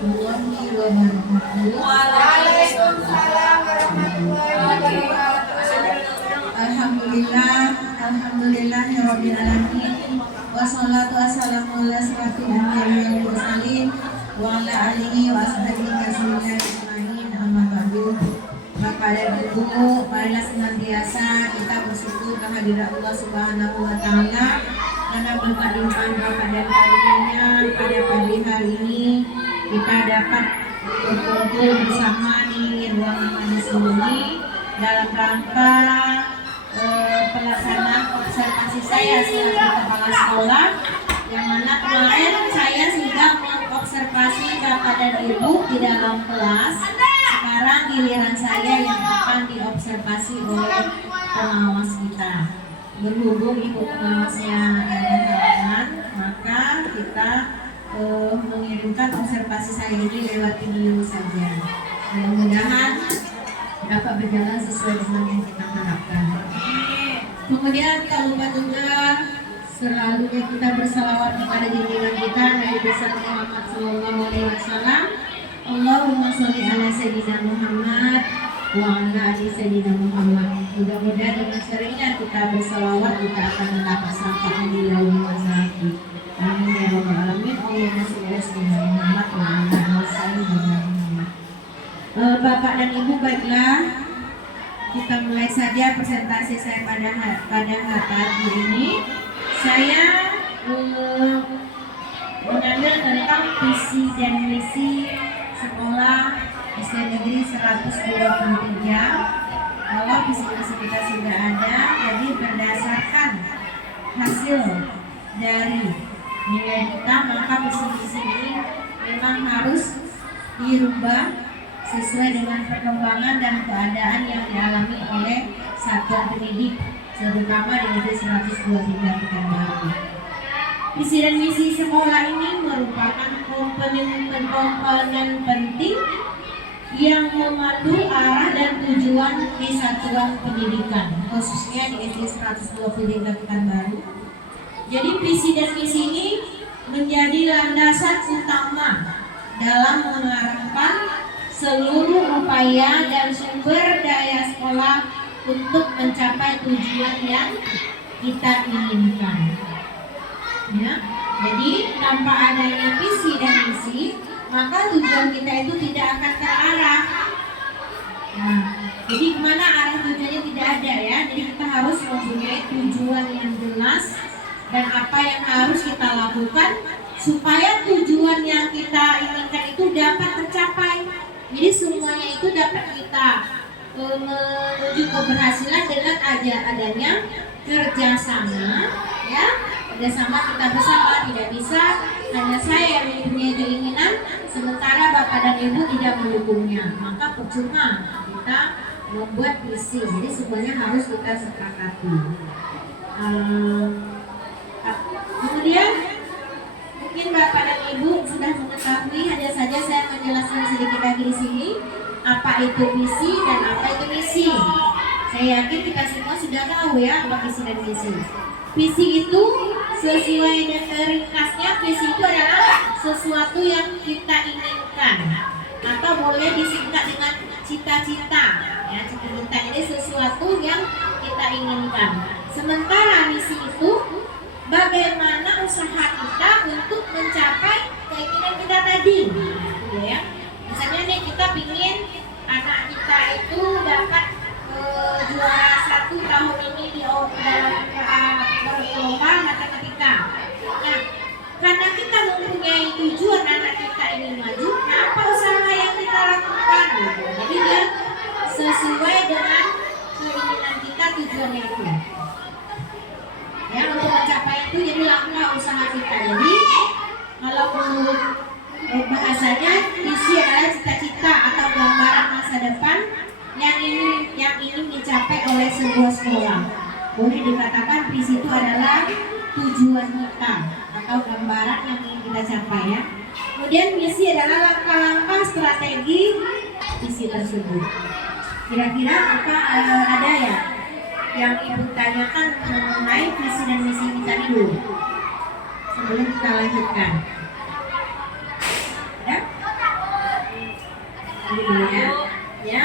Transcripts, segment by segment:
warahmatullahi wabarakatuh. Waalaikumsalam warahmatullahi wabarakatuh. Alhamdulillahirabbil alamin. Wassalatu wassalamu ala asyrofil anbiya'i wal mursalin wa ala alihi wa ashabihi ajmain. Amma ba'du. Bapak dan Ibu, marilah senantiasa kita bersyukur kehadiran Allah Subhanahu wa taala karena berkat limpahan rahmat dan karunia-Nya pada pagi hari ini kita dapat berkumpul bersama di ruangan majelis ini dalam rangka pelaksanaan observasi saya selaku kepala sekolah, yang mana kemarin saya sudah mengobservasi Bapak dan Ibu di dalam kelas. Sekarang giliran saya yang akan diobservasi oleh pengawas kita. Berhubung ibu pengawasnya ada halangan, maka kita mengirimkan observasi saya ini lewat video saja. Mudah-mudahan dapat berjalan sesuai dengan yang kita harapkan. Kemudian tak lupa juga selalunya kita bersalawat kepada junjungan kita Nabi besar Muhammad Sallallahu Alaihi Wasallam. Allahumma sholli ala sayyidina Muhammad wa ala ali sayyidina Muhammad. Mudah-mudahan dengan seringnya kita bersalawat kita akan mendapat syafaat di yaumil qiyamah. Amin ya rabbal alamin. Allahumma sholli ala sayyidina Muhammad wa ala ali sayyidina Muhammad. Bapak dan Ibu, baiklah, kita mulai saja presentasi saya pada pagi ini. Saya mengambil tentang visi dan misi sekolah SD Negeri 123. Kalau visi misi kita sudah ada, jadi berdasarkan hasil dari nilai kita, maka visi misi ini memang harus dirubah sesuai dengan perkembangan dan keadaan yang dialami oleh satuan pendidik, terutama di Negeri 123 Pekanbaru. Visi dan misi sekolah ini merupakan komponen penting yang memandu arah dan tujuan di satuan pendidikan, khususnya di SD 123 Pekanbaru. Jadi visi dan misi ini menjadi landasan utama dalam mengarahkan seluruh upaya dan sumber daya sekolah untuk mencapai tujuan yang kita inginkan. Ya, jadi tanpa adanya visi dan misi, maka tujuan kita itu tidak akan terarah. Nah, jadi kemana arah tujuannya tidak ada ya. Jadi kita harus mempunyai tujuan yang jelas dan apa yang harus kita lakukan supaya tujuan yang kita inginkan itu dapat tercapai. Jadi semuanya itu dapat kita menuju keberhasilan dengan adanya kerjasama, ya, kerjasama kita bersama. Tidak bisa hanya saya yang mempunyai keinginan sementara Bapak dan Ibu tidak mendukungnya, maka percuma kita membuat visi. Jadi semuanya harus kita sepakati. Kemudian mungkin Bapak dan Ibu sudah mengetahui, hanya saja saya menjelaskan sedikit lagi di sini apa itu visi dan apa itu misi. Saya yakin kita semua sudah tahu ya apa visi dan misi. Visi itu sesuai dengan ringkasnya, visi itu adalah sesuatu yang kita inginkan atau boleh disingkat dengan cita-cita. Ya, cita-cita ini sesuatu yang kita inginkan. Sementara misi itu bagaimana usaha kita untuk mencapai keinginan kita tadi, ya. Misalnya nih kita pingin anak kita itu dapat juara 1 tahun ini di dalam lomba matematika. Nah, karena kita mempunyai tujuan anak kita ingin maju, nah apa usaha yang kita lakukan? Jadi dia sesuai dengan keinginan kita, tujuannya itu. Ya, untuk mencapai itu jadi langkah usaha kita. Jadi kalau menurut bahasanya visi adalah cita-cita atau gambaran masa depan yang ingin dicapai oleh sebuah sekolah. Boleh dikatakan visi itu adalah tujuan kita atau gambaran yang ingin kita capai, ya. Kemudian misi adalah langkah-langkah strategi visi tersebut. Kira-kira apa ada ya yang Ibu tanyakan mengenai visi dan misi kita dulu sebelum kita lanjutkan? Ada? Gitu ya. Ya.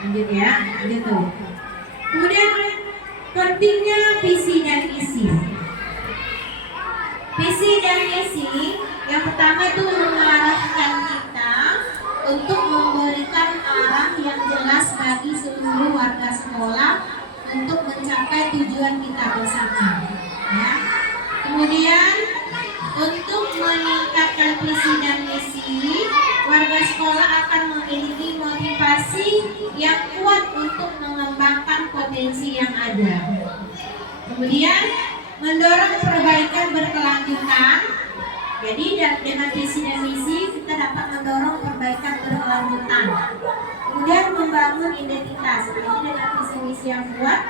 Lanjut ya. Lanjut tuh. Kemudian pentingnya visi dan misi. Visi dan misi yang pertama itu mengarahkan kita untuk memberikan arah yang jelas bagi seluruh warga sekolah untuk mencapai tujuan kita bersama. Ya. Kemudian untuk meningkatkan visi dan misi, warga sekolah akan memiliki motivasi yang kuat untuk mengembangkan potensi yang ada. Kemudian mendorong perbaikan berkelanjutan. Jadi dengan visi dan misi kita dapat mendorong perbaikan berkelanjutan. Kemudian membangun identitas. Jadi dengan visi misi yang kuat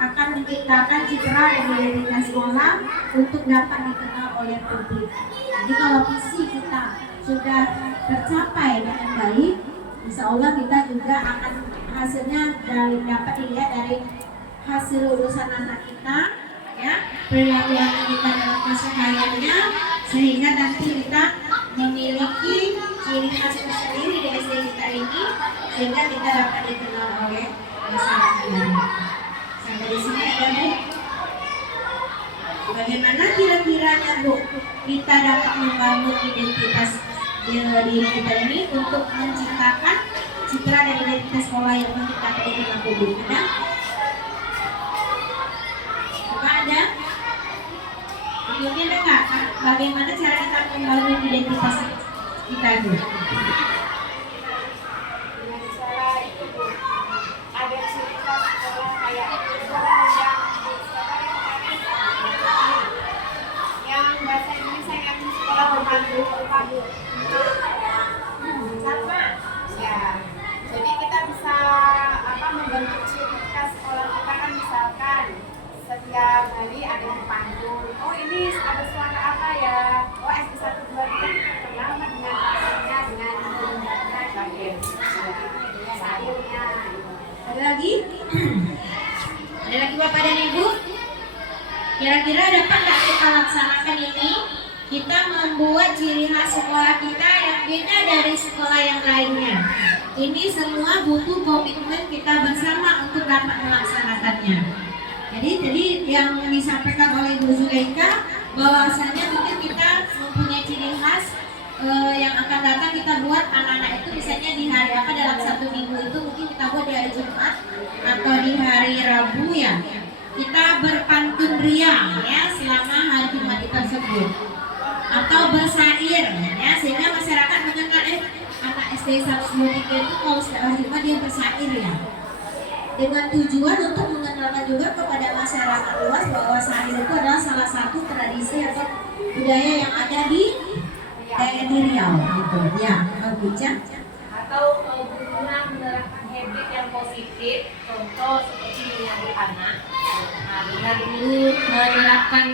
akan menciptakan citra dan identitas sekolah untuk dapat dikenal oleh publik. Jadi kalau visi kita sudah tercapai dengan baik, insya Allah kita juga akan hasilnya dapat dilihat dari hasil lulusan anak kita, ya, perilaku anak kita dalam kesehariannya, sehingga nanti kita memiliki ciri khas tersendiri di SD kita ini, sehingga kita dapat dikenal oleh masyarakat. Sampai di sini ada Bu. Bagaimana kira-kiranya Bu kita dapat membangun identitas diri kita ini untuk menciptakan citra dan identitas sekolah yang kita dikenal publik? Ada? Ada? Mungkin ada nggak? Bagaimana cara kita membangun identitas kita Bu? Ada cerita sekolah kayak yang bahasa Indonesia yang sekolah berpadu. Sama. Ya. Jadi kita bisa membentuk ciri khas sekolah kita kan, misalkan setiap hari ada yang panggul. Oh ini ada suara apa ya? Oh SD 1 2 ini terkenal dengan pasarnya, dengan bumbunya, sayurnya. Ada lagi? Ada lagi Bapak dan Ibu? Kira-kira dapat nggak kita laksanakan ini? Kita membuat ciri khas sekolah kita yang beda dari sekolah yang lainnya. Ini semua butuh komitmen kita bersama untuk dapat melaksanakannya. Jadi yang disampaikan oleh Bu Zulaika bahwasanya mungkin kita mempunyai ciri khas yang akan datang kita buat anak-anak itu misalnya di hari apa dalam 1 minggu itu mungkin kita buat di hari Jumat atau di hari Rabu ya. Kita berpantun riang ya selama hari Jumat tersebut. Atau bersair ya sehingga masyarakat mengenal anak SD 123 itu kalau setiap hari Jumat dia bersair ya. Dengan tujuan untuk mengenalkan juga kepada masyarakat luas bahwa sair itu adalah salah satu tradisi atau budaya yang ada di daerah Riau gitu ya, Buja. Atau guna menerapkan habit yang positif, contoh seperti menyambut anak. Nah, dengan guru menerapkan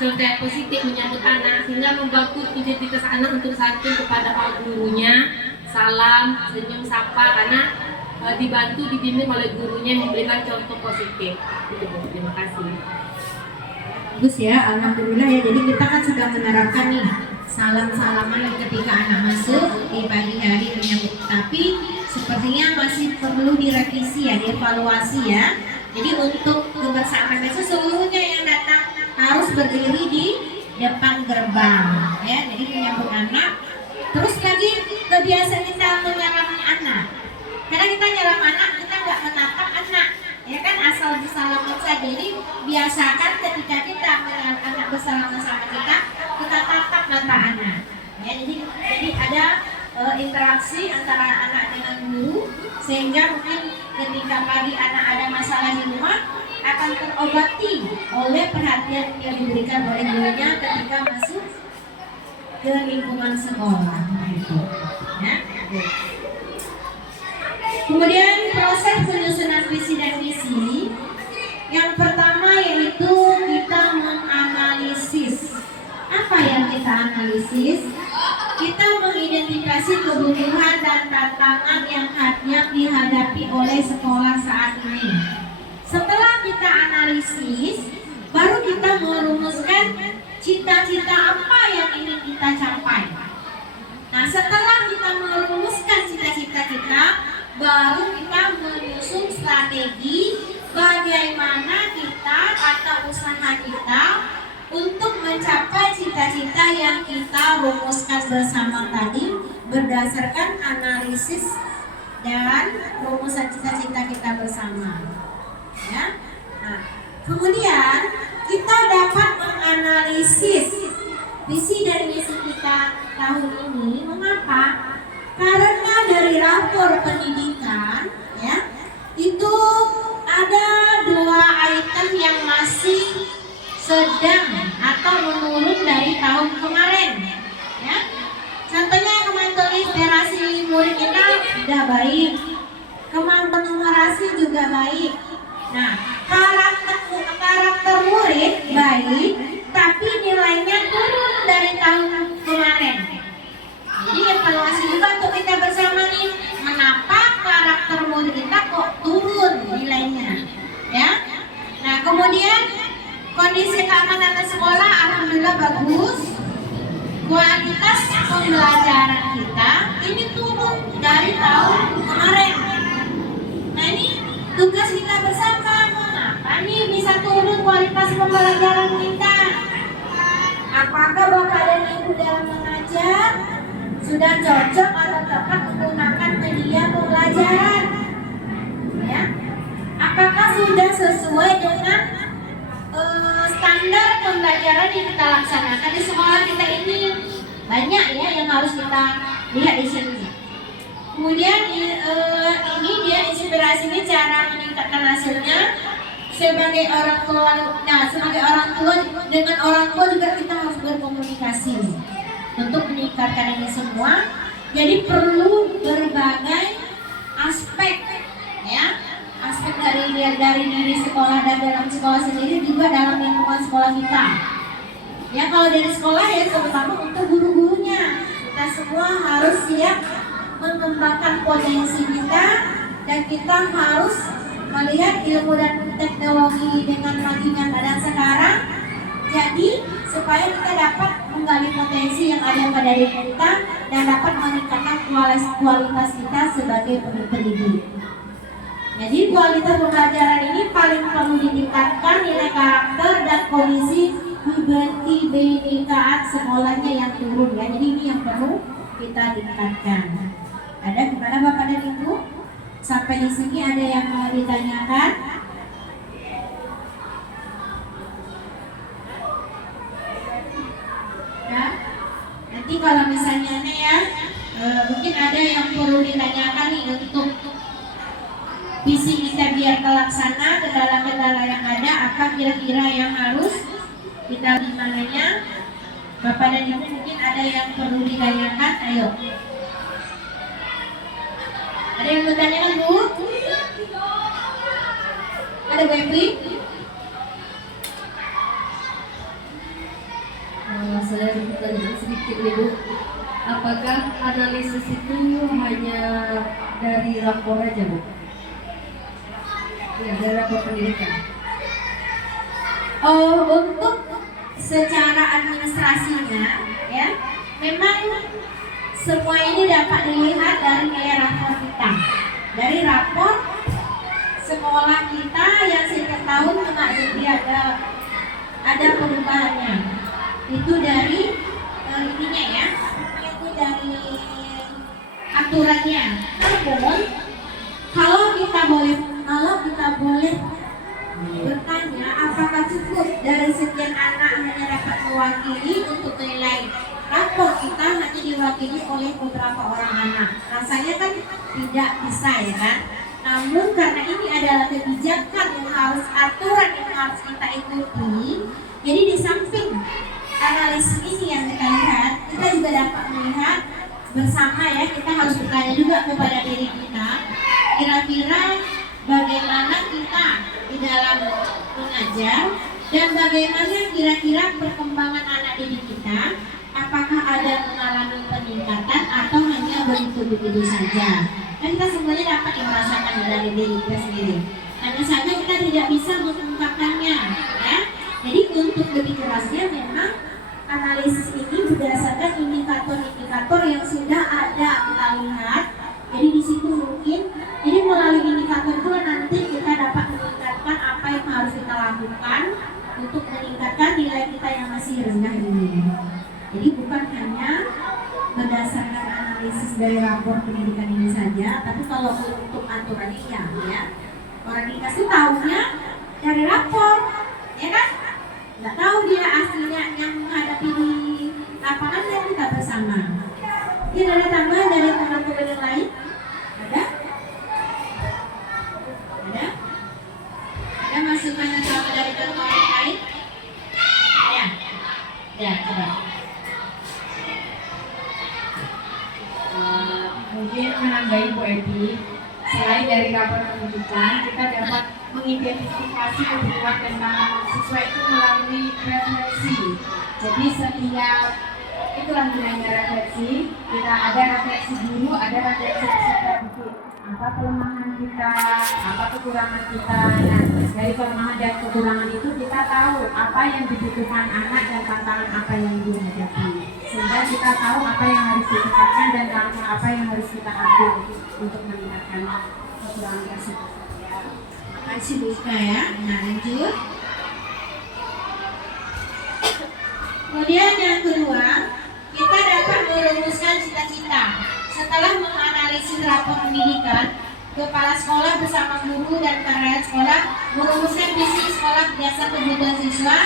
contoh yang positif menyambut anak sehingga membangun identitas anak untuk santun kepada gurunya, salam, senyum, sapa karena dibantu dibimbing oleh gurunya yang memberikan contoh positif. Itu Bu, terima kasih. Bagus ya, alhamdulillah ya. Jadi kita kan sudah menerapkan nih salam-salaman ketika anak masuk di pagi hari menyambut. Tapi sepertinya masih perlu direvisi ya, dievaluasi ya. Jadi untuk kebersamaan itu seluruhnya yang datang harus berdiri di depan gerbang ya. Jadi menyambut anak. Terus lagi kebiasaan kita menyalami anak. Karena kita nyalam anak, kita nggak menatap anak, ya kan asal bersalaman saja. Jadi biasakan ketika kita melihat anak bersalaman sama kita tatap mata anak. Ya, jadi ada interaksi antara anak dengan guru sehingga mungkin ketika pagi anak ada masalah di rumah akan terobati oleh perhatian yang diberikan oleh gurunya ketika masuk ke lingkungan sekolah. Gitu. Ya. Kemudian proses penyusunan visi dan misi yang pertama yaitu kita menganalisis. Apa yang kita analisis? Kita mengidentifikasi kebutuhan dan tantangan yang dihadapi oleh sekolah saat ini. Setelah kita analisis, baru kita merumuskan cita-cita apa yang ingin kita capai. Nah, setelah kita merumuskan baru kita menyusun strategi bagaimana kita atau usaha kita untuk mencapai cita-cita yang kita rumuskan bersama tadi berdasarkan analisis dan rumusan cita-cita kita bersama. Ya. Nah, kemudian kita dapat menganalisis visi dan misi kita tahun ini. Mengapa? Karena dari rapor pendidikan, ya, itu ada 2 item yang masih sedang atau menurun dari tahun kemarin, ya. Contohnya kemarin tulis literasi murid kita sudah baik, kemampuan numerasi juga baik. Nah, karakter murid baik, tapi nilainya turun dari tahun kemarin. Jadi evaluasi juga untuk kita bersama nih, mengapa karakter murid kita kok turun nilainya, ya. Nah, kemudian kondisi keamanan sekolah alhamdulillah bagus. Kualitas pembelajaran kita ini turun dari tahun kemarin. Nah, ini tugas kita bersama. Mengapa nih bisa turun kualitas pembelajaran kita? Apakah Bapak dan Ibu dalam mengajar sudah cocok atau tepat menggunakan media pembelajaran? Ya, apakah sudah sesuai dengan standar pembelajaran yang kita laksanakan di sekolah kita ini? Banyak ya yang harus kita lihat di sini. Kemudian ini dia inspirasinya cara meningkatkan hasilnya sebagai orang tua. Nah, sebagai orang tua, dengan orang tua juga kita harus berkomunikasi untuk meningkatkan ini semua. Jadi perlu berbagai aspek, ya, aspek dari diri sekolah dan dalam sekolah sendiri, juga dalam lingkungan sekolah kita. Ya, kalau dari sekolah ya terutama untuk guru-gurunya, kita semua harus siap mengembangkan potensi kita, dan kita harus melihat ilmu dan teknologi dengan majunya keadaan sekarang. Jadi supaya kita dapat menggali potensi yang ada pada diri kita dan dapat meningkatkan kualitas kita sebagai pendidik. Jadi kualitas pembelajaran ini paling perlu ditingkatkan nilai karakter dan kondisi kebinekaan sekolahnya yang turun, ya. Jadi ini yang perlu kita tingkatkan. Ada kepada Bapak dan Ibu? Sampai di sini ada yang mau ditanyakan? Ya. Nanti kalau misalnya ya, mungkin ada yang perlu ditanyakan nih untuk visi kita biar terlaksana, kendala-kendala yang ada, apa kira-kira yang harus kita gimananya. Bapak dan Ibu mungkin ada yang perlu ditanyakan, ayo. Ada yang bertanyakan, Bu? Ada Bu Evi? Saya bertanya sedikit nih, Bu. Apakah analisis itu hanya dari rapor aja, Bu? Ya, dari rapor pendidikan. Untuk secara administrasinya, ya, memang semua ini dapat dilihat dari nilai rapor kita. Dari rapor sekolah kita yang setiap tahun kena jadi ada perubahannya. Itu dari ininya ya, itu dari aturannya. Namun kalau kita boleh bertanya, apakah cukup dari sekian anak hanya dapat mewakili untuk menilai rapor kita hanya diwakili oleh beberapa orang anak? Rasanya kan tidak bisa, ya kan? Namun karena ini adalah kebijakan yang harus, aturan yang harus kita ikuti, jadi di samping analisis ini yang kita lihat, kita juga dapat melihat bersama, ya. Kita harus bertanya juga kepada diri kita, kira-kira bagaimana kita di dalam mengajar, dan bagaimana kira-kira perkembangan anak didik kita, apakah ada mengalami peningkatan atau hanya begitu-begitu saja. Dan kita semuanya dapat merasakan dari diri kita sendiri. Hanya saja kita tidak bisa mengungkapkannya, ya. Jadi untuk lebih kerasnya memang analisis ini berdasarkan indikator-indikator yang sudah ada kita lihat. Jadi di situ mungkin, jadi masih rendah ini. Jadi bukan hanya berdasarkan analisis dari rapor pendidikan ini saja, tapi kalau untuk aturan ini ya orang dinas itu tahunya dari rapor, ya kan? Nggak tahu dia aslinya yang menghadapi di lapangan yang kita bersama. Tidak ada tambahan dari teman-teman yang lain? Ada? Ada? Ada masukan yang sama dari teman-teman yang lain? Ya, ya coba. Mungkin menambahi Bu Edi, selain dari rapor pendidikan, kita dapat mengidentifikasi kebutuhan dan tantangan siswa itu melalui refleksi. Jadi setiap itulah gunanya refleksi. Kita ada refleksi guru, ada refleksi peserta didik. Apa kelemahan kita, apa kekurangan kita. Nah, dari kelemahan dan kekurangan itu kita tahu apa yang dibutuhkan anak dan tantangan apa yang dihadapi. Sehingga kita tahu apa yang harus ditingkatkan dan langkah apa yang harus kita ambil untuk meningkatkan kekurangan tersebut. Terima kasih Bu Ika ya. Nah lanjut. Kemudian yang kedua, kita dapat merumuskan cita-cita. Setelah menganalisis rapor pendidikan, kepala sekolah bersama guru dan karyawan sekolah merumuskan visi sekolah berdasar kebutuhan siswa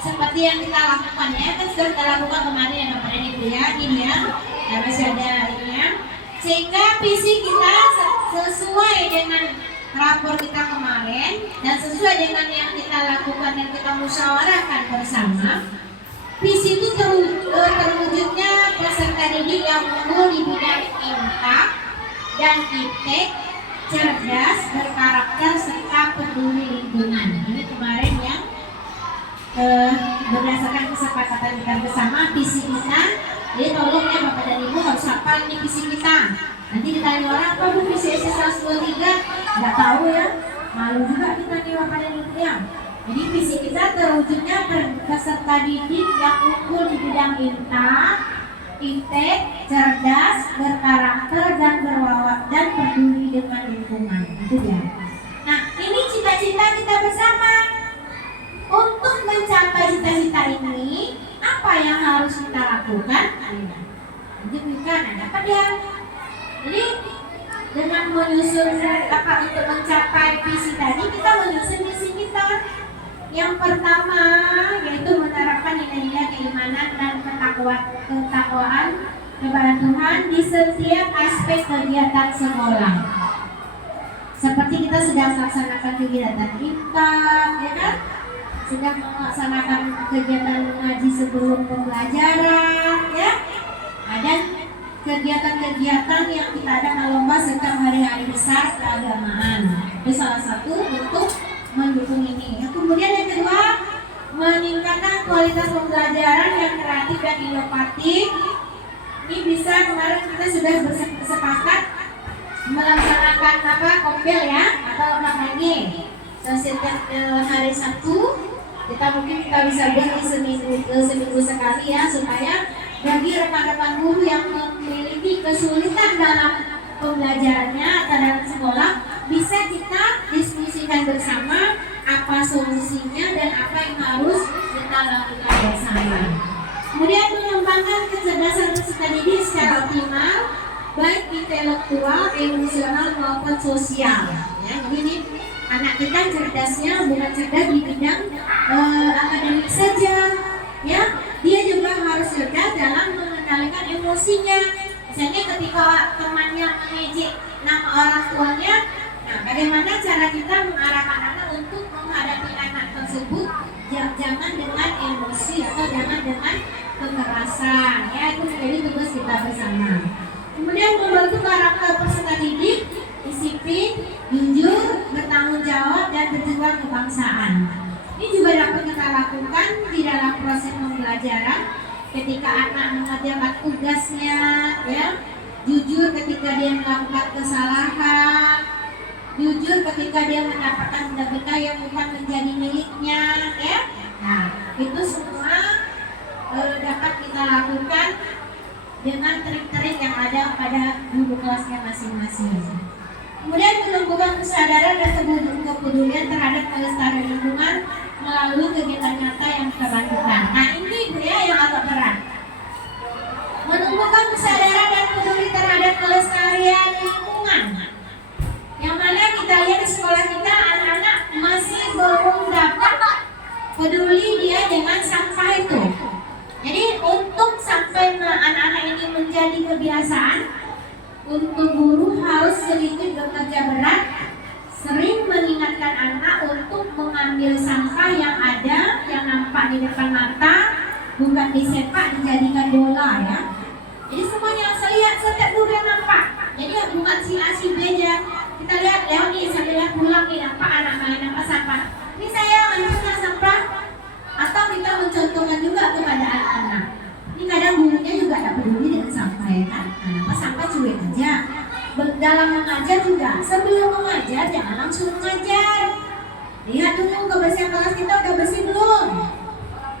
seperti yang kita lakukan ya, kan sudah kita lakukan kemarin ya kemarin itu ya, ini ya, nah, masih ada ini ya, sehingga visi kita sesuai dengan rapor kita kemarin dan sesuai dengan yang kita lakukan dan kita musyawarahkan bersama. Visi itu terwujudnya peserta didik yang unggul di bidang intak dan iptek, cerdas, berkarakter, serta peduli lingkungan. Ini kemarin yang berdasarkan kesepakatan kita bersama visi kita. Jadi tolong ya Bapak dan Ibu harus hafal ini visi kita. Nanti ditanya orang apa Bu visi SD 123, nggak tahu ya, malu juga kita nih Bapak dan Ibu ya. Jadi visi kita terwujudnya peserta didik yang unggul di bidang intak, iptek, cerdas, berkarakter dan berwawasan dan peduli dengan lingkungan. Itu dia. Nah ini cita-cita kita bersama. Untuk mencapai cita-cita ini, apa yang harus kita lakukan? Tunjukkan, ada apa dia? Jadi dengan menyusun apa untuk mencapai visi tadi, kita menyusun visi kita. Yang pertama yaitu menerapkan nilai-nilai keimanan dan ketakwaan kepada Tuhan di setiap aspek kegiatan sekolah. Seperti kita sedang melaksanakan kegiatan intak, ya kan? Sedang melaksanakan kegiatan mengaji sebelum pembelajaran, ya. Ada kegiatan-kegiatan yang kita adakan lomba setiap hari-hari besar keagamaan. Itu salah satu bentuk mendukung ini. Kemudian yang kedua, meningkatkan kualitas pembelajaran yang kreatif dan inovatif. Ini bisa kemarin kita sudah bersepakat melaksanakan apa kopel ya atau apa lagi. Setiap hari Sabtu kita mungkin kita bisa buat seminggu sekali ya, supaya bagi rekan-rekan guru yang memiliki kesulitan dalam pembelajarannya atau dalam sekolah bisa kita diskusikan bersama apa solusinya dan apa yang harus kita lakukan bersama. Kemudian mengembangkan kecerdasan peserta didik secara optimal, baik intelektual, emosional maupun sosial. Ya, ini anak kita cerdasnya bukan cerdas di bidang akademik saja, ya, dia juga harus cerdas dalam mengendalikan emosinya. Misalnya ketika temannya mengejek nama orang tuanya, nah bagaimana cara kita mengarahkan anak untuk menghadapi anak tersebut, jangan dengan emosi atau jangan dengan kekerasan, ya, itu menjadi tugas kita bersama. Kemudian membantu karakter peserta didik, disiplin, jujur, bertanggung jawab, dan berjuang kebangsaan. Ini juga dapat kita lakukan di dalam proses pembelajaran ketika anak mengerjakan tugasnya, ya, jujur ketika dia melakukan kesalahan, jujur ketika dia mendapatkan benda-benda yang bukan menjadi miliknya, ya. Nah, itu semua dapat kita lakukan dengan trik-trik yang ada pada guru kelasnya masing-masing. Kemudian menumbuhkan kesadaran dan kepedulian terhadap kelestarian lingkungan melalui kegiatan nyata yang kita lakukan. Nah ini Bu ya yang agak berat. Menumbuhkan kesadaran dan peduli terhadap kelestarian lingkungan. Yang mana kita lihat di sekolah kita anak-anak masih belum dapat peduli dia dengan sampah itu. Jadi untuk sampai anak-anak ini menjadi kebiasaan, untuk guru harus sedikit bekerja berat, sering mengingatkan anak untuk mengambil sampah yang ada, yang nampak di depan mata, bukan disepak dijadikan bola ya. Jadi semuanya saya lihat setiap guru yang nampak. Jadi bukan si A si B aja. Kita lihat Leoni sambil lihat pulang nih nampak anak main nampak sampah. Ini saya hancurkan sampah. Atau kita mencontohkan juga kepada anak-anak. Ini kadang gurunya juga tidak peduli dengan sampah ya kan. Kenapa sampah cuek aja. Dalam mengajar juga, sebelum mengajar jangan langsung mengajar. Lihat dulu kebersihan kelas kita udah bersih belum?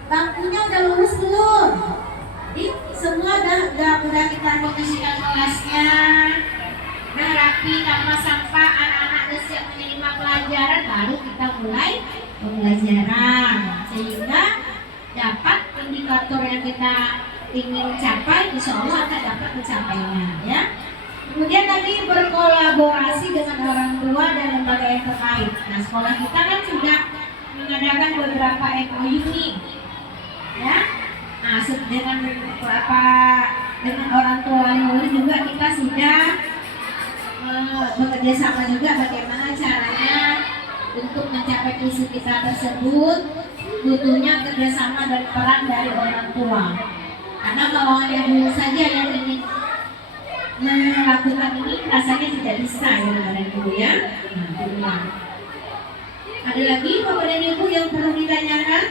Bangkunya udah lurus belum? Jadi semua udah kita kondisikan kelasnya, udah rapi tanpa sampah, anak-anak udah siap menerima pelajaran, baru kita mulai pembelajaran sehingga dapat indikator yang kita ingin capai, insya Allah akan dapat mencapainya ya. Kemudian tadi berkolaborasi dengan orang tua dan lembaga yang terkait. Nah sekolah kita kan sudah mengadakan beberapa MOU nih ya. Nah dengan orang tua murid juga kita sudah bekerja sama juga bagaimana caranya untuk mencapai visi kita tersebut. Butuhnya kerjasama dan peran dari orang tua. Karena kalau hanya guru saja yang ingin melakukan ini rasanya tidak bisa ya dari guru ya. Nah, ada lagi Bapak dan Ibu yang perlu ditanyakan?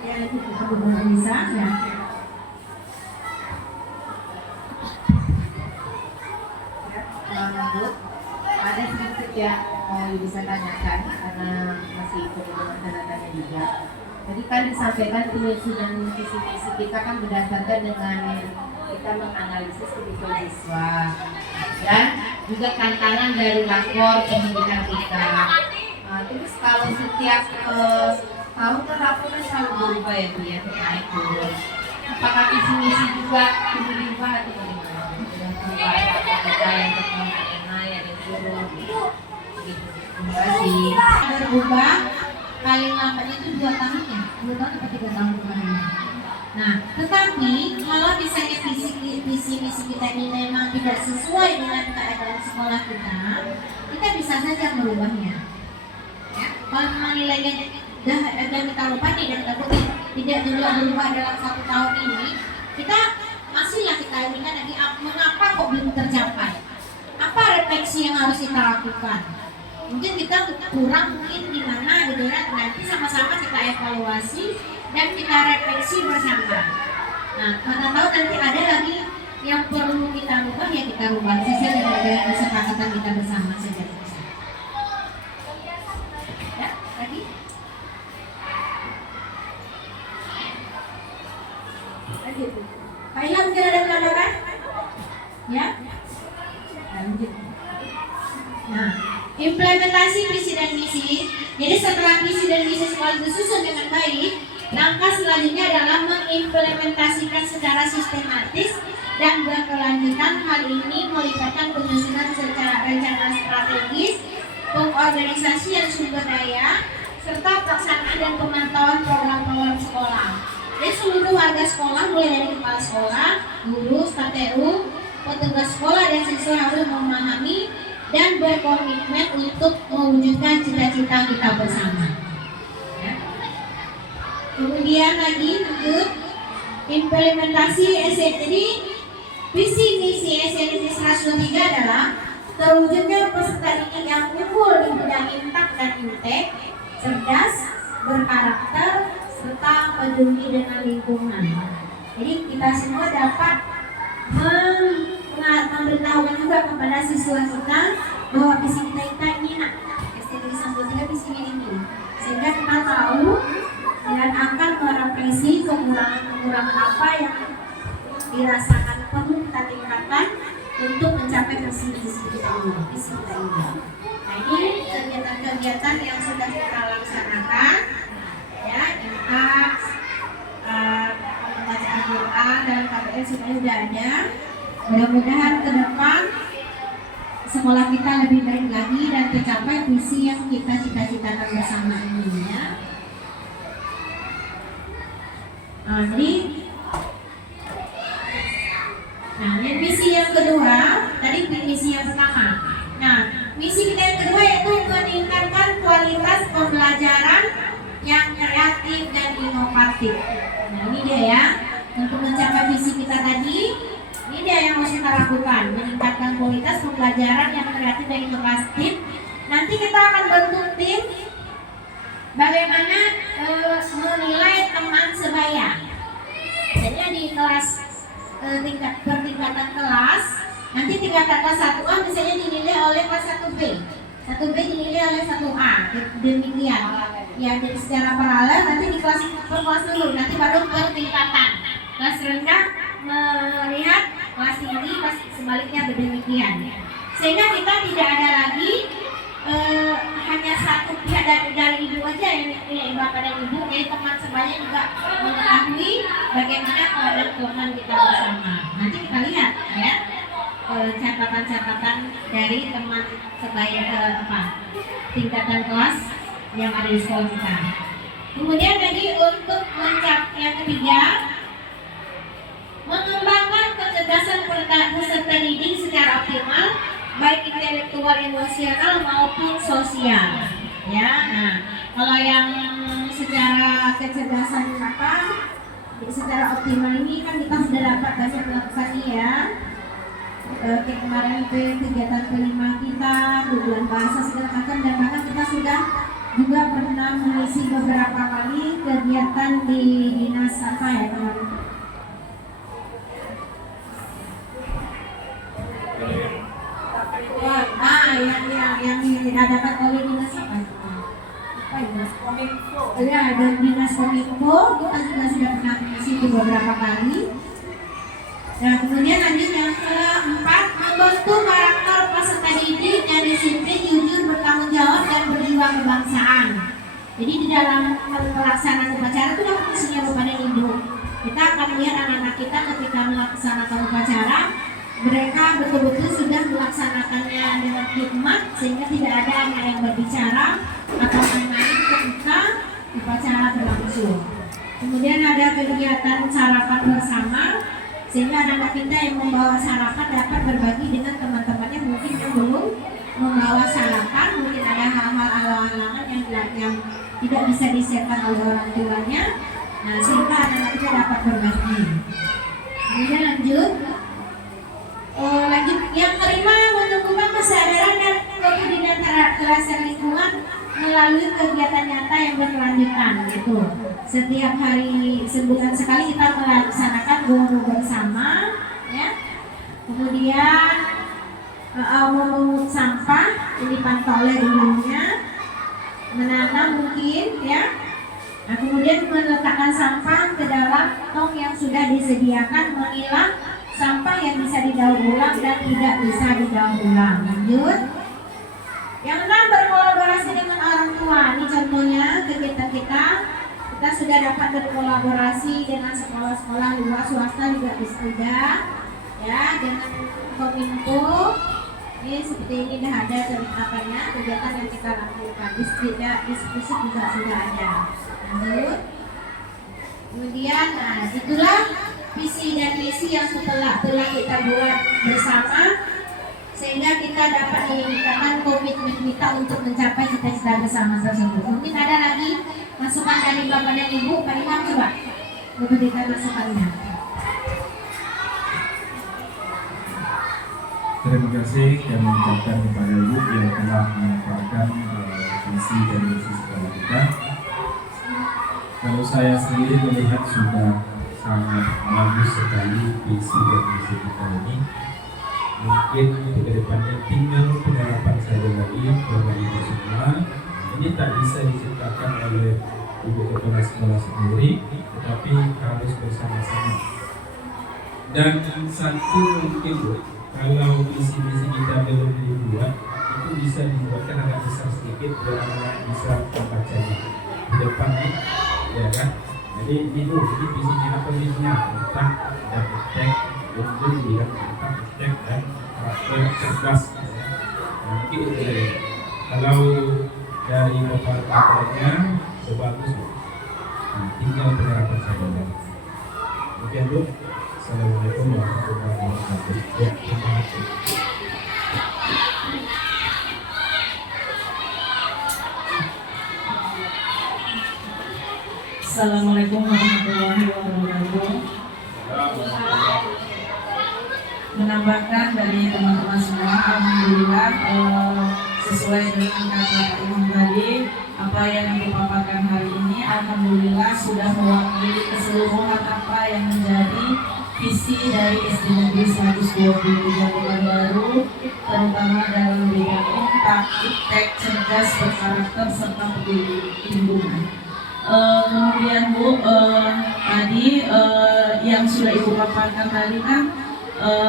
Ya, itu bisa ya. Ada sedikit ya mau bisa tanyakan karena masih ikut dengan tanda-tanda juga. Tadi kan disampaikan penyusunan visi-visi kita kan berdasarkan dengan kita menganalisis kebutuhan siswa dan juga tantangan dari rapor pendidikan kita. Terus kalau setiap tahun kan rapornya selalu berubah ya Bu ya, naik turun. Apakah visi misi juga berubah atau bagaimana? Berubah kita yang naik yang turun. Terima kasih. Berubah paling lambat itu 2 tahun ya, 2 tahun atau 3 tahun kemarin. Nah, tetapi kalau misalnya visi misi kita ini memang tidak sesuai dengan keadaan sekolah kita bisa saja merubahnya. Ya, kalau memang nilainya dan kita lupa nih dan tidak juga berubah dalam 1 tahun ini, kita masihlah kita inginkan lagi mengapa kok belum tercapai. Apa refleksi yang harus kita lakukan? Mungkin kita kurang mungkin di mana gitu ya. Nanti sama-sama kita evaluasi dan kita refleksi bersama. Nah, mana tahu nanti ada lagi yang perlu kita rubah ya kita rubah sesuai dengan kesepakatan kita bersama saja. Ya, lagi. Lanjut. Pak Ilham mungkin ada penambahan? Ya. Lanjut. Nah, implementasi visi dan misi. Jadi setelah visi dan misi sekolah disusun dengan baik, langkah selanjutnya adalah mengimplementasikan secara sistematis dan berkelanjutan. Hal ini melibatkan penyusunan secara rencana strategis, pengorganisasian sumber daya, serta pelaksanaan dan pemantauan program-program sekolah. Jadi seluruh warga sekolah mulai dari kepala sekolah, guru, staf TU, petugas sekolah dan siswa harus memahami dan berkomitmen untuk mewujudkan cita-cita kita bersama. Ya. Kemudian lagi untuk implementasi jadi visi misi SNDC 103 adalah terwujudnya peserta didik yang unggul di bidang intak dan intek, cerdas, berkarakter, serta peduli dengan lingkungan. Jadi kita semua dapat memberitahukan juga kepada siswa kita bahwa visi kita ini STD 103 visi ini, sehingga kita tahu dan akan merefleksi kekurangan apa yang dirasakan perlu kita tingkatkan untuk mencapai visi kita ini. Nah, ini kegiatan-kegiatan yang sudah kita laksanakan, ya, infak, pembacaan doa dan KPR sudah ada. Mudah-mudahan ke depan sekolah kita lebih baik lagi dan tercapai visi yang kita cita-citakan bersama ini, ya. Jadi, nah, ini misi yang kedua. Tadi misi yang pertama. Nah, misi kita yang kedua yaitu meningkatkan kualitas pembelajaran yang kreatif dan inovatif. Nah, ini dia ya. Untuk mencapai visi kita tadi, ini dia yang harus kita lakukan. Meningkatkan kualitas pembelajaran yang kreatif dan inovatif. Nanti kita akan bentuk tim bagaimana menilai teman sebaya. Jadi di kelas pertingkatan kelas, nanti tingkatan kelas 1A misalnya dinilai oleh kelas 1B, 1B dinilai oleh 1A, demikian. Ya, jadi secara paralel nanti di kelas per kelas dulu, nanti baru pertingkatan. Kelas rendah melihat kelas tinggi, kelas sebaliknya demikian. Sehingga kita tidak ada lagi hanya satu pihak dari ibu aja yang nilai bapak dan ibu, jadi teman sebaya juga mengetahui bagaimana keadaan teman kita bersama. Nanti kita lihat ya catatan-catatan dari teman sebaya tingkatan kelas yang ada di sekolah kita. Kemudian tadi untuk mencapai yang ketiga, mengembangkan kecerdasan peserta didik secara optimal, baik intelektual, emosional maupun sosial. Ya, nah, kalau yang secara kecerdasan secara optimal ini kan kita sudah dapat banyak melakukan ya. Kayak kemarin itu kegiatan kelima kita, 2 bulan bahasa segala macam, dan bahkan kita sudah juga pernah mengisi beberapa kali kegiatan di dinas apa ya kemarin. Yang diadakan oleh dinas apa? Dinas Kominfo. Ya, dan dinas Kominfo kita juga sudah pernah mengisi beberapa kali. Nah, kemudian lanjut yang keempat, membentuk karakter peserta didik yang disiplin, jujur, bertanggung jawab dan berjiwa kebangsaan. Jadi di dalam pelaksanaan upacara itu kan fungsinya Bapak dan Ibu. Kita akan melihat anak-anak kita ketika melaksanakan upacara, mereka betul-betul sudah melaksanakannya dengan hikmat sehingga tidak ada anak yang berbicara atau main-main ketika upacara berlangsung. Kemudian ada kegiatan sarapan bersama sehingga anak-anak kita yang membawa sarapan dapat berbagi dengan teman-temannya mungkin yang belum membawa sarapan, mungkin ada hal-hal halangan yang tidak bisa disiapkan oleh orang tuanya. Nah, sehingga anak-anak kita dapat berbagi. Kemudian lanjut yang kelima, menumbuhkan kesadaran dan kepedulian terhadap lingkungan melalui kegiatan nyata yang berkelanjutan gitu. Setiap hari sebulan sekali kita melaksanakan guru bersama ya. Kemudian memungut sampah yang dipantau oleh gurunya, menanam mungkin ya. Nah, kemudian meletakkan sampah ke dalam tong yang sudah disediakan, memilah sampah yang bisa didaur ulang dan tidak bisa didaur ulang. Lanjut. Yang 6, berkolaborasi dengan orang tua. Ini contohnya kegiatan kita sudah dapat berkolaborasi dengan sekolah-sekolah luar, swasta juga sudah ya, dengan Kominfo. Ini seperti ini dah ada apanya kegiatan yang kita lakukan. Diskusi juga sudah ada. Lanjut. Kemudian, nah itulah visi dan misi yang telah kita buat bersama sehingga kita dapat meningkatkan komitmen kita untuk mencapai cita-cita bersama tersebut. Mungkin ada lagi masukan dari Bapak dan Ibu, Pak Imam coba memberikan masukannya. Terima kasih yang mengucapkan kepada Ibu yang telah menyampaikan visi dan misi sekolah kita. Kalau saya sendiri melihat sudah sangat bagus sekali visi dan misi kita ini. Mungkin ke depannya tinggal penerapan saja lagi Bapak Ibu semua. Ini tak bisa diciptakan oleh ibu kepala sekolah sendiri, tetapi harus bersama-sama. Dan satu mungkin kalau visi-visi kita belum dibuat, itu bisa dibuatkan agak besar sedikit biar anak-anak bisa membacanya di depan nih, ya kan? Jadi itu visinya apa visinya tentang arsitek untuk bilang tentang arsitek dan karakter cerdas. Ya. Mungkin itu ya. Kalau dari paparnya sebagus, tinggal penerapan saja. Oke Bu. Assalamualaikum warahmatullahi wabarakatuh. Ya, terima kasih. Assalamualaikum warahmatullahi wabarakatuh. Menambahkan dari teman-teman semua, alhamdulillah sesuai dengan kata Imam tadi, apa yang dipaparkan hari ini, alhamdulillah sudah mewakili keseluruhan apa yang menjadi visi dari SD Negeri 123 Pekanbaru, terutama dalam bidang iptek, cerdas, berkarakter, serta peduli lingkungan. Kemudian Bu, tadi yang sudah Ibu paparkan tadi kan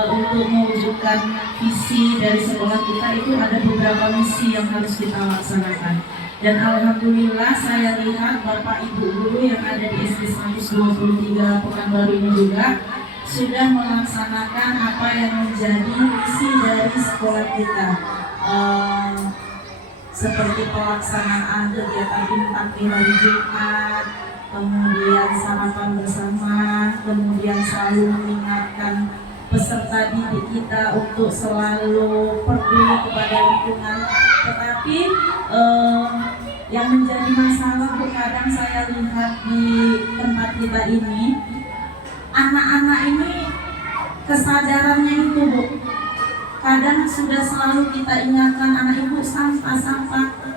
untuk mewujudkan visi dari sekolah kita itu ada beberapa misi yang harus kita laksanakan. Dan alhamdulillah saya lihat Bapak Ibu guru yang ada di SD 123 Pekanbaru ini juga sudah melaksanakan apa yang menjadi misi dari sekolah kita. Seperti pelaksanaan kegiatan takbir hari Jumat, kemudian sarapan bersama, kemudian selalu mengingatkan peserta didik kita untuk selalu peduli kepada lingkungan. Tetapi yang menjadi masalah kadang saya lihat di tempat kita ini, anak-anak ini kesadarannya itu Bu, kadang sudah selalu kita ingatkan anak ibu sampah,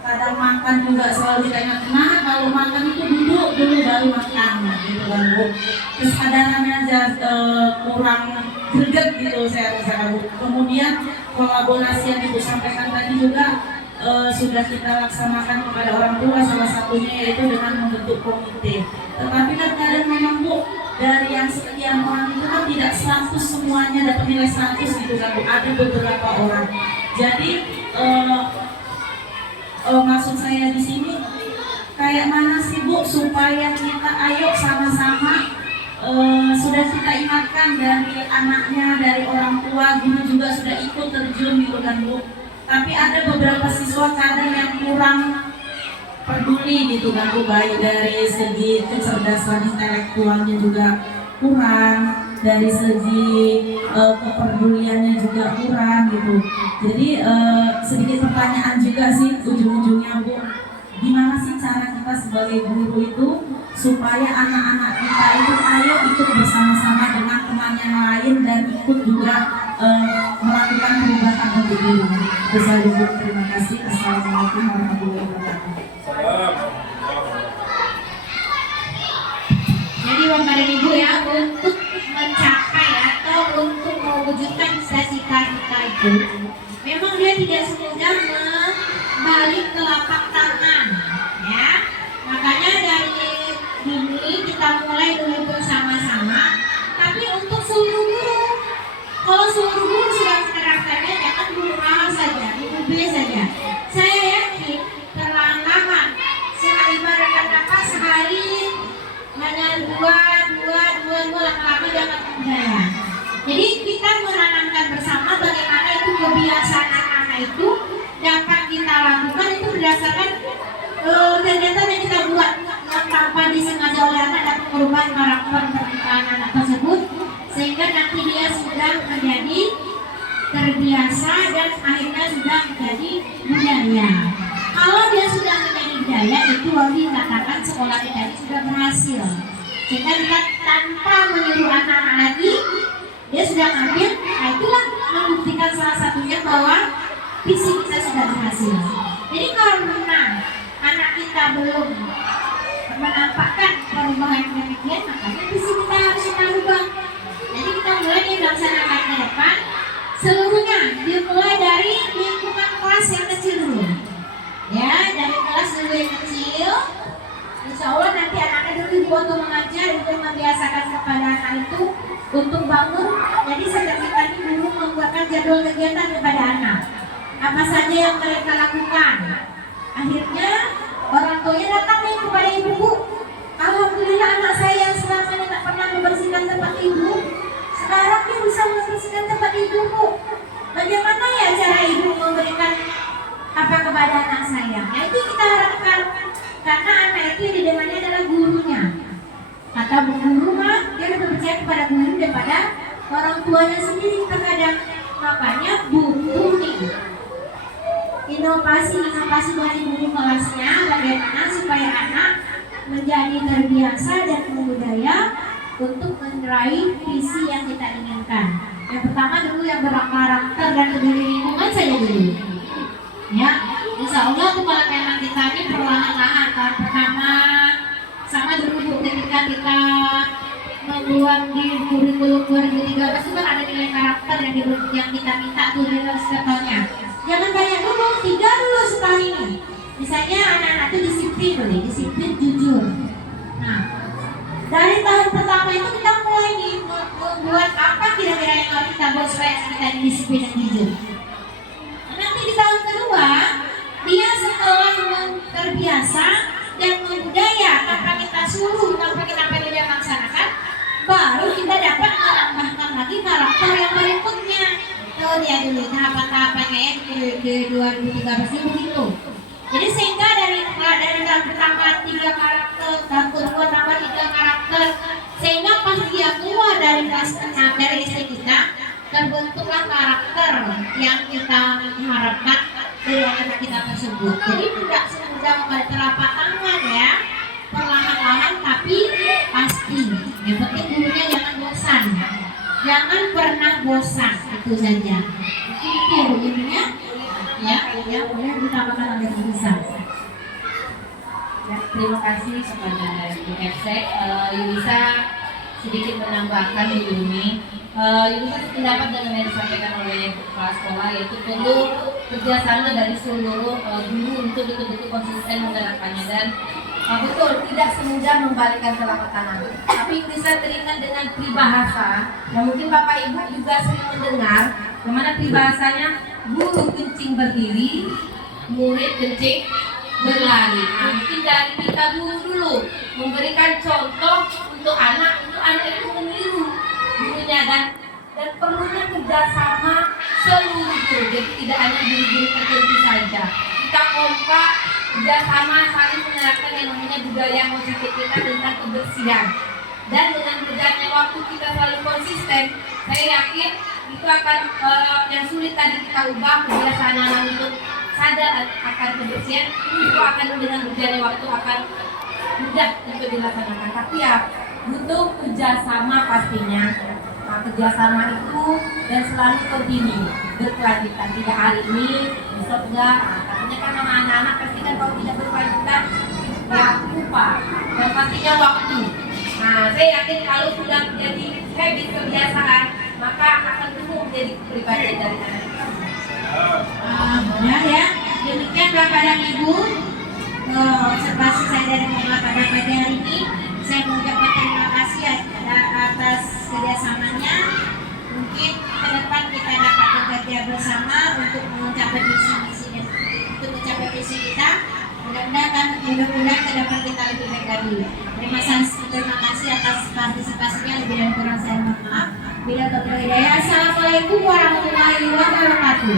kadang makan juga selalu kita ingatkan, nah kalau makan itu duduk dulu baru makan, gitu kan Bu. Kesadarannya aja kurang greget gitu saya rasa Bu. Kemudian kolaborasi yang Ibu sampaikan tadi juga sudah kita laksanakan kepada orang tua, salah satunya yaitu dengan membentuk komite. Tetapi kan kadang memang Bu, dari yang sekian orang itu kan tidak 100 semuanya dapat nilai 100 gitu kan Bu, ada beberapa orang. Jadi maksud saya di sini kayak mana sih Bu supaya kita ayo sama-sama sudah kita ingatkan dari anaknya, dari orang tua, guru juga sudah ikut terjun gitu kan Bu. Tapi ada beberapa siswa kadang yang kurang peduli gitu kan Bu, baik dari segi kecerdasan intelektualnya juga kurang, dari segi kepeduliannya juga kurang gitu. Jadi sedikit pertanyaan juga sih ujung-ujungnya Bu, gimana sih cara kita sebagai guru itu supaya anak-anak kita itu ayo ikut bersama-sama dengan teman yang lain dan ikut juga melakukan perubahan untuk diri. Itu saja Bu, terima kasih. Assalamualaikum warahmatullahi wabarakatuh. Jadi Bapak dan Ibu ya, untuk mencapai atau untuk mewujudkan cita-cita kita itu, memang dia tidak semudah membalik telapak tangan, ya. Makanya dari dini kita mulai dulu bersama-sama. Tapi untuk seluruh guru, kalau seluruh guru sudah menerapkannya, jangan guru A saja, guru B saja. Saya yakin perlahan-lahan, ibaratkan apa sehari hanya dua lama-lama dapat budaya. Jadi kita menanamkan bersama bagaimana itu kebiasaan anak-anak itu dapat kita lakukan itu berdasarkan kegiatan yang kita buat yang tanpa disengaja oleh anak dapat merubah karakter permukaan anak tersebut sehingga nanti dia sudah menjadi terbiasa dan akhirnya sudah menjadi budaya. Kalau dia sudah menjadi budaya itu baru dikatakan sekolah kita ini sudah berhasil. Sehingga kita tanpa menyuruh anak-anak lagi dia sudah ngambil, nah itulah membuktikan salah satunya bahwa visi kita sudah berhasil. Jadi kalau memang anak kita belum menampakkan perubahan demikian, makanya visi kita harus kita ubah. Jadi kita mulai dilaksanakan ke depan seluruhnya, dimulai dari lingkungan kelas yang kecil dulu. Ya, dari kelas dulu yang kecil, insya Allah nanti anak-anak ibu untuk mengajar, untuk membiasakan kepada anak itu untuk bangun. Jadi setiap kali guru membuatkan jadwal kegiatan kepada anak. Apa saja yang mereka lakukan. Akhirnya orang tuanya datang nih kepada ibu. Alhamdulillah anak saya yang selama ini tak pernah membersihkan tempat ibu, sekarang dia bisa membersihkan tempat ibu, Bu. Bagaimana ya cara ibu memberikan apa kepada anak saya? Nah itu kita harapkan, karena anak itu yang didemannya adalah gurunya. Kata bu guru mah dia lebih percaya kepada guru daripada orang tuanya sendiri terkadang. Makanya butuh nih inovasi dari guru kelasnya, bagaimana supaya anak menjadi terbiasa dan berbudaya untuk meraih visi yang kita inginkan. Yang pertama dulu yang berkarakter dan peduli lingkungan saja dulu. Ya, insya Allah tuh kalau memang kita ini perlahan-lahan. Tahun pertama sama dulu Bu, ketika kita membuat di kurikulum 2013 itu kan ada nilai karakter yang kita minta tuh dari setelahnya. Jangan banyak dulu, 3 dulu setelah ini. Misalnya anak-anak itu disiplin jujur. Nah, dari tahun pertama itu kita mulai nih membuat apa kira-kira yang harus kita buat supaya kita disiplin dan jujur. Nanti di tahun kedua dia setelah terbiasa dan membudaya tanpa kita suruh, tanpa kita laksanakan, baru kita dapat menambahkan lagi karakter yang berikutnya. Tuh dia dulu tahapan-tahapannya ya di 2013 begitu. Jadi sehingga dari tahun pertama 3 karakter, tahun kedua tambah 3 karakter, sehingga pas dia keluar dari kelas 6 dari SD kita, terbentuklah karakter yang kita harapkan dari anak kita tersebut. Jadi tidak semudah membalik telapak tangan ya, perlahan-lahan tapi pasti. Yang penting gurunya jangan bosan, jangan pernah bosan, itu saja. Itu intinya. Ya, boleh ditambahkan oleh bisa. Ya, terima kasih kepada Ibu Efsek. Yulisa sedikit menambahkan di sini. Yulisa sependapat dengan yang disampaikan oleh kepala sekolah, yaitu perlu kerjasama dari seluruh guru untuk betul-betul konsisten menerapkannya, dan betul tidak semudah membalikkan telapak tangan. Tapi bisa teringat dengan peribahasa yang mungkin Bapak Ibu juga sering mendengar, bagaimana peribahasanya, guru kencing berdiri, murid kencing berlari. Nah, mungkin dari kita guru dulu memberikan contoh untuk anak itu meniru gurunya, dan perlunya kerjasama seluruh guru. Jadi tidak hanya guru-guru tertentu saja. Kita kompak, kerjasama saling menerapkan yang namanya budaya positif kita tentang kebersihan. Dan dengan berjalannya waktu kita selalu konsisten, saya yakin itu akan yang sulit tadi kita ubah kebiasaan anak untuk sadar akan kebersihan, itu akan dengan berjalannya waktu akan mudah untuk dilaksanakan. Tapi ya butuh kerjasama pastinya. Nah, kerjasama itu dan selalu kontinu berkelanjutan, tidak hari ini besok enggak. Nah, katanya kan sama anak-anak pasti kan kalau tidak berkelanjutan ya lupa, dan pastinya waktu. Nah, saya yakin kalau sudah menjadi habit kebiasaan, maka akan tumbuh menjadi kepribadian dari anak. Ya, demikian Bapak dan Ibu observasi saya dari Bapak pada pagi hari ini. Saya mengucapkan terima kasih atas kerjasamanya. Mungkin ke depan kita dapat bekerja bersama untuk mencapai visi kita. Mudah-mudahan ke depan kita lebih baik lagi. Terima kasih atas partisipasinya. Lebih dan kurang saya mohon maaf. Bila terhidayah. Assalamualaikum warahmatullahi wabarakatuh.